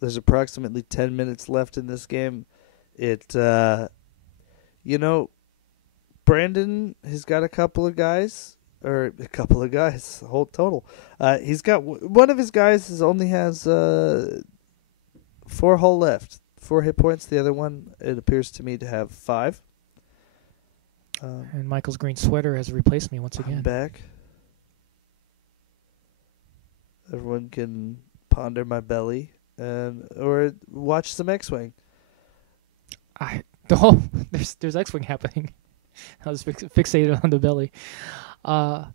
There's approximately 10 minutes left in this game. Brandon has got a couple of guys, whole total. He's got one of his guys only has 4 hull left, 4 hit points. The other one, it appears to me to have 5. And Michael's green sweater has replaced me once I'm again. back. Everyone can ponder my belly. Or watch some X-Wing. There's X-Wing happening. I was fixated on the belly. I'm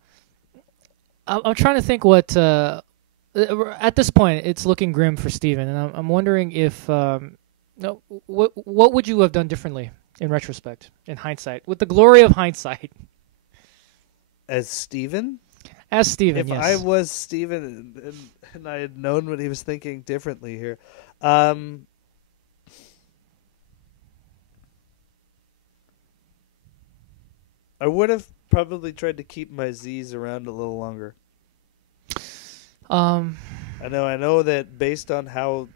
trying to think what. At this point, it's looking grim for Steven, and I'm wondering if. What would you have done differently in retrospect, in hindsight, with the glory of hindsight? As Steven? As Steven, If yes. I was Steven and I had known what he was thinking differently here. I would have probably tried to keep my Z's around a little longer. I know that based on how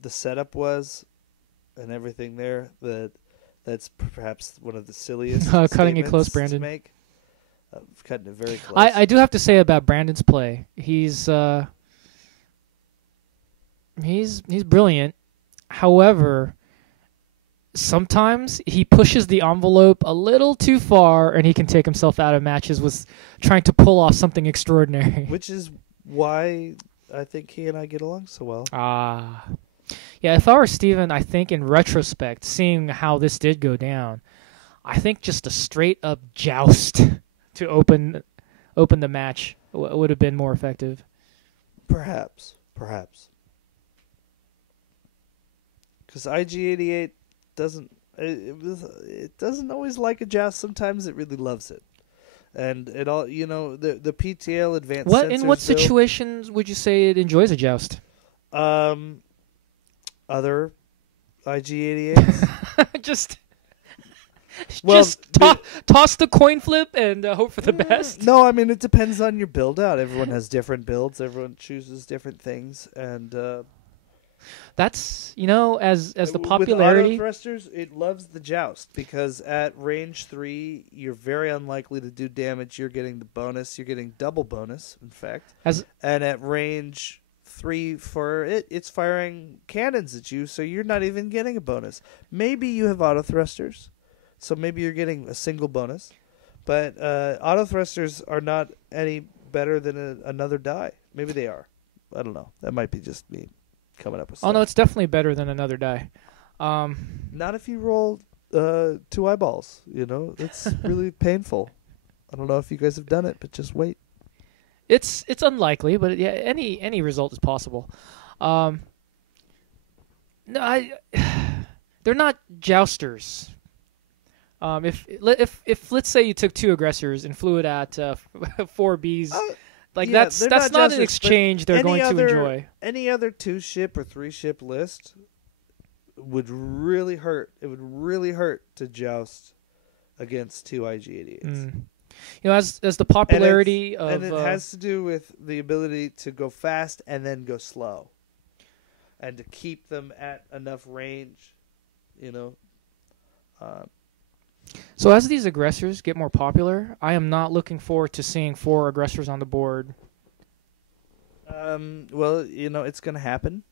the setup was and everything there, that's perhaps one of the silliest cutting it close, statements Brandon. to make. Cutting it very close. I do have to say about Brandon's play, he's brilliant. However, sometimes he pushes the envelope a little too far, and he can take himself out of matches with trying to pull off something extraordinary. Which is why I think he and I get along so well. Yeah, if I were Steven, I think in retrospect, seeing how this did go down, I think just a straight-up joust to open the match would have been more effective. Perhaps. Because IG-88 doesn't always like a joust. Sometimes it really loves it. And it all, the PTL advanced What sensors in what build, situations would you say it enjoys a joust? Other IG-88s. Just Well, toss the coin flip and hope for the best. No, I mean, it depends on your build out. Everyone has different builds. Everyone chooses different things. And that's, as the with popularity. Autothrusters, it loves the joust because at range 3, you're very unlikely to do damage. You're getting the bonus. You're getting double bonus, in fact. And at range 3 for it's firing cannons at you, so you're not even getting a bonus. Maybe you have Autothrusters, so maybe you're getting a single bonus. But Autothrusters are not any better than another die. Maybe they are. I don't know. That might be just me coming up with stuff. Oh, no, it's definitely better than another die. Not if you roll 2 eyeballs. It's really painful. I don't know if you guys have done it, but just wait. It's unlikely, but yeah, any result is possible. No, they're not jousters. If let's say you took 2 aggressors and flew it at 4 Bs, that's not an exchange they're going to enjoy. Any other 2-ship or 3-ship list would really hurt. It would really hurt to joust against 2 IG-88s. As the popularity and it has to do with the ability to go fast and then go slow, and to keep them at enough range, So as these aggressors get more popular, I am not looking forward to seeing 4 aggressors on the board. Well, it's going to happen.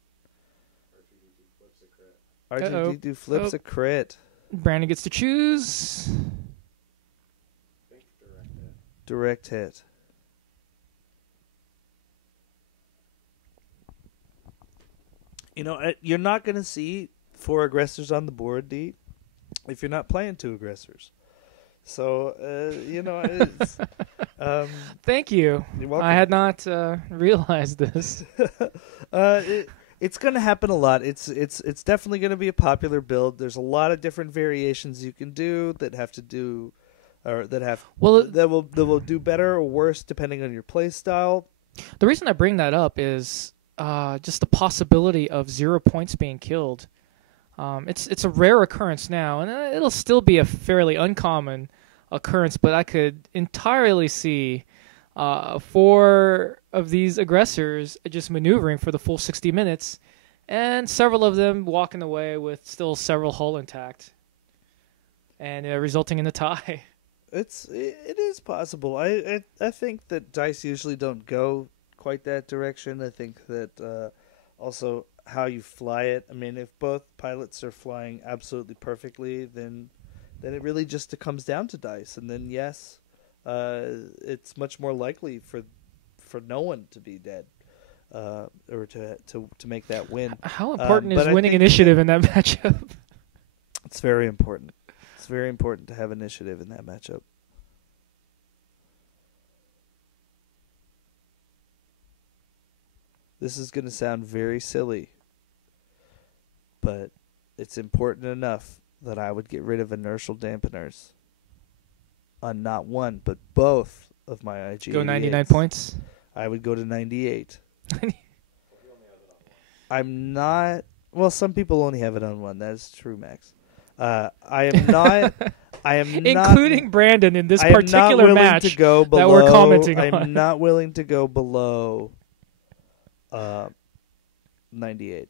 R2D2 flips a crit. Brandon gets to choose. Direct hit. You're not going to see 4 aggressors on the board, D, if you're not playing 2 aggressors. So, it's, thank you. You're welcome. I had not realized this. It's going to happen a lot. It's definitely going to be a popular build. There's a lot of different variations you can do that have to do, or that will do better or worse depending on your play style. The reason I bring that up is just the possibility of 0 points being killed. It's a rare occurrence now, and it'll still be a fairly uncommon occurrence, but I could entirely see 4 of these aggressors just maneuvering for the full 60 minutes, and several of them walking away with still several hull intact, and resulting in a tie. It is possible. I think that dice usually don't go quite that direction. I think that also how you fly it. I mean, if both pilots are flying absolutely perfectly, then it really just comes down to dice. And then yes, it's much more likely for no one to be dead, or to make that win. How important is winning initiative in that matchup? It's very important. It's very important to have initiative in that matchup. This is going to sound very silly, but it's important enough that I would get rid of inertial dampeners on not one, but both of my IG. Go 99 points? I would go to 98. I'm not... Well, some people only have it on one. That is true, Max. I am not... Including Brandon in this particular match that we're commenting on. I'm not willing to go below 98.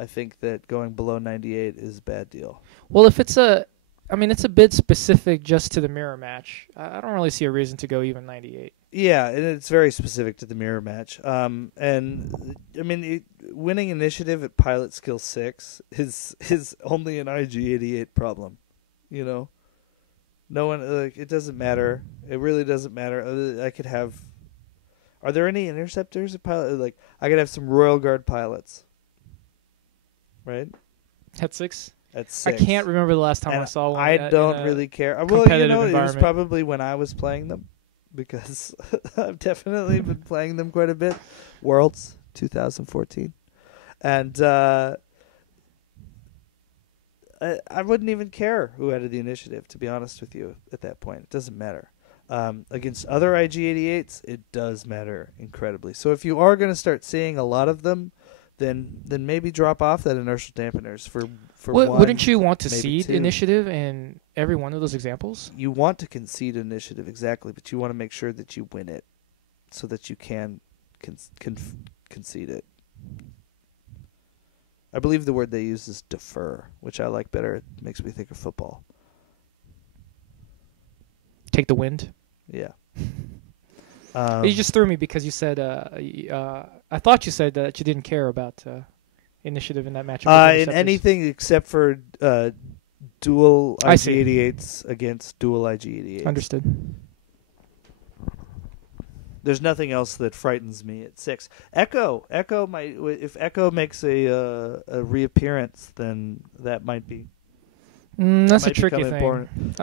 I think that going below 98 is a bad deal. Well, if it's it's a bit specific just to the mirror match. I don't really see a reason to go even 98. Yeah, and it's very specific to the mirror match. And I mean, winning initiative at pilot skill 6 is only an IG-88 problem. No one it doesn't matter. It really doesn't matter. I could have. Are there any interceptors at pilot? I could have some Royal Guard pilots. Right? At 6? At 6. I can't remember the last time I saw one. I don't really care. Well, it was probably when I was playing them, because I've definitely been playing them quite a bit. Worlds 2014, and I wouldn't even care who had the initiative, to be honest with you, at that point. It doesn't matter. Against other IG-88s, it does matter incredibly. So if you are going to start seeing a lot of them, then maybe drop off that inertial dampeners for one. Wouldn't you want to maybe seed two. initiative in every one of those examples? You want to concede initiative, exactly, but you want to make sure that you win it so that you can concede it. I believe the word they use is defer, which I like better. It makes me think of football. Take the wind. Yeah. You just threw me because you said I thought you said that you didn't care about initiative in that matchup. In anything except for dual IG-88s against dual IG-88s. Understood. There's nothing else that frightens me at 6. Echo might, if Echo makes a reappearance, then that might be. That's a tricky thing.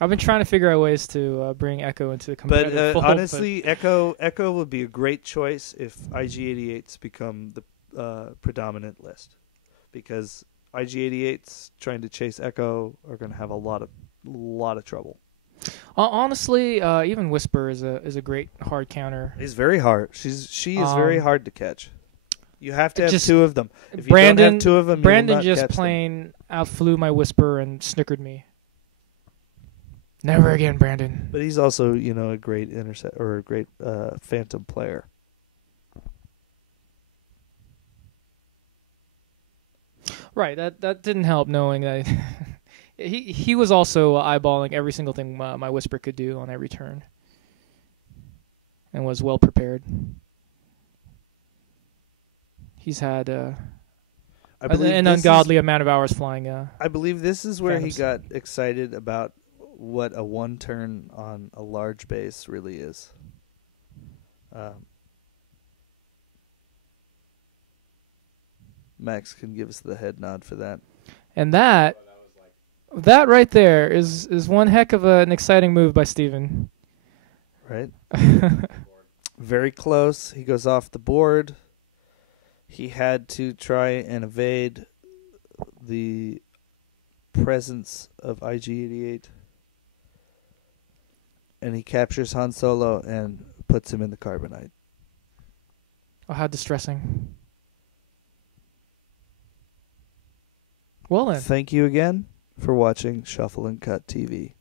I've been trying to figure out ways to bring Echo into the competitive fold. Honestly, Echo would be a great choice if IG-88s become the predominant list, because IG-88s trying to chase Echo are going to have a lot of trouble. Honestly, even Whisper is a great hard counter. He's very hard. She is very hard to catch. You have to have two of them. If you Brandon, don't have two of them, Brandon you will not just catch plain outflew my Whisper and snickered me. Never again, Brandon. But he's also, a great a great phantom player. Right. That didn't help knowing that he was also eyeballing every single thing my Whisper could do on every turn, and was well prepared. He's had an ungodly amount of hours flying. I believe this is where phantoms. he got excited about what a one turn on a large base really is. Max can give us the head nod for that. And that right there is one heck of an exciting move by Steven. Right? Very close. He goes off the board. He had to try and evade the presence of IG-88. And he captures Han Solo and puts him in the carbonite. Oh, how distressing. Well then. Thank you again for watching Shuffle and Cut TV.